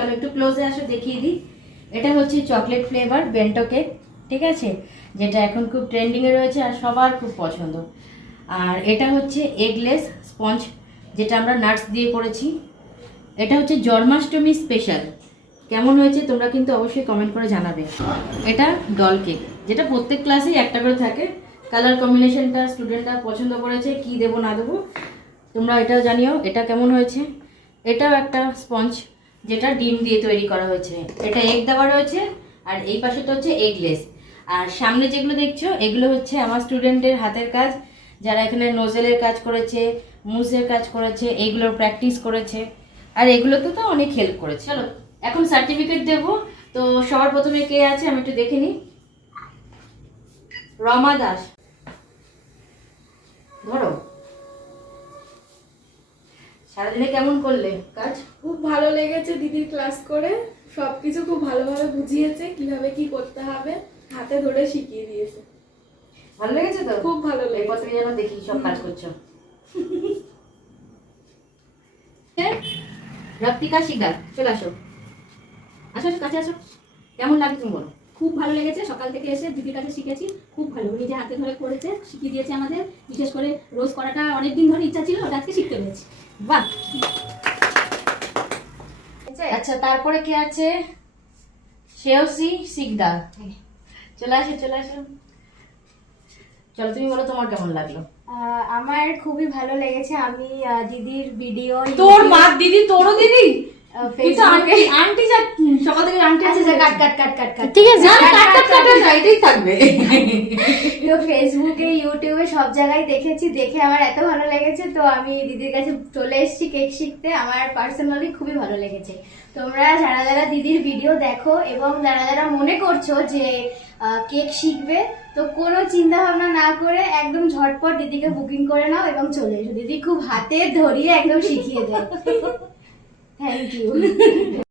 চলো একটু ক্লোজে আসো, দেখিয়ে দিই। এটা হচ্ছে চকলেট ফ্লেভার বেন্টো কেক, ঠিক আছে, যেটা এখন খুব ট্রেন্ডিংয়ে রয়েছে আর সবার খুব পছন্দ। আর এটা হচ্ছে এগলেস স্পঞ্জ, যেটা আমরা নাটস দিয়ে করেছি। এটা হচ্ছে জন্মাষ্টমী স্পেশাল। কেমন হয়েছে তোমরা কিন্তু অবশ্যই কমেন্ট করে জানাবে। এটা ডল কেক, যেটা প্রত্যেক ক্লাসেই একটা করে থাকে। কালার কম্বিনেশনটা স্টুডেন্টরা পছন্দ করেছে, কি দেবো না দেবো তোমরা এটাও জানিও এটা কেমন হয়েছে। এটাও একটা স্পঞ্জ, যেটা ডিম দিয়ে তৈরি করা হয়েছে। এটা এগ দেওয়া রয়েছে আর এই পাশেটা হচ্ছে এগলেস। আর সামনে যেগুলো দেখছো এগুলো হচ্ছে আমার স্টুডেন্টের হাতের কাজ, যারা এখানে নোজেলের কাজ করেছে, মুসের কাজ করেছে, এইগুলোর প্র্যাকটিস করেছে। আর এগুলোতে তো অনেক হেল্প করেছে। চলো এখন সার্টিফিকেট দেবো। তো সবার প্রথমে কে আছে আমি একটু দেখে নিই। রমা দাস, ধরো। সারাদিনে কেমন করলে কাজ? খুব ভালো লেগেছে দিদির ক্লাস করে, সবকিছু খুব ভালোভাবে বুঝিয়েছে, কিভাবে কি করতে হবে হাতে ধরে শিখিয়ে দিয়েছে। ভালো লেগেছে তো? খুব ভালো লেগেছে। এরপর তুমি যেন দেখি সব কাজ করছো। রক্তিকা শিকদার, চলে আসো, আসো আসো কাছে আসো। কেমন লাগে তুমি বলো? খুব ভালো লেগেছে, সকাল থেকে এসে দিদির কাছে শিখেছি, খুব ভালো, নিজে হাতে ধরে করেছে, শিখিয়ে দিয়েছে আমাদের। বিশেষ করে রোজ করাটা অনেকদিন ধরে ইচ্ছা ছিল, ওটা আজকে শিখতে পেরেছি। বাহ। আচ্ছা তারপরে কে আছে? শ্রেয়সী শিকদার, চলে আসো চলে আসো। চলো তুমি বলো তোমার কেমন লাগলো? আমার খুবই ভালো লেগেছে। আমি দিদির ভিডিও, তোর মা দিদি, তোরও দিদি? আন্টি সকাল থেকে আন্টি আছে। কাট কাট কাট কাট কাট, ঠিক আছে, এটাই থাকবে। তো ফেসবুকে, ইউটিউবে সব জায়গায় দেখেছি, দেখে আমার এত ভালো লেগেছে, তো আমি দিদির কাছে চলে এসেছি কেক শিখতে। আমার পার্সোনালি খুবই ভালো লেগেছে। তোমরা যারা যারা দিদির ভিডিও দেখো এবং যারা যারা মনে করছো যে কেক শিখবে, তো কোনো চিন্তা ভাবনা না করে একদম ঝটপট দিদিকে বুকিং করে নাও এবং চলে এসো। দিদি খুব হাতে ধরিয়ে একদম শিখিয়ে দেয়। Thank you.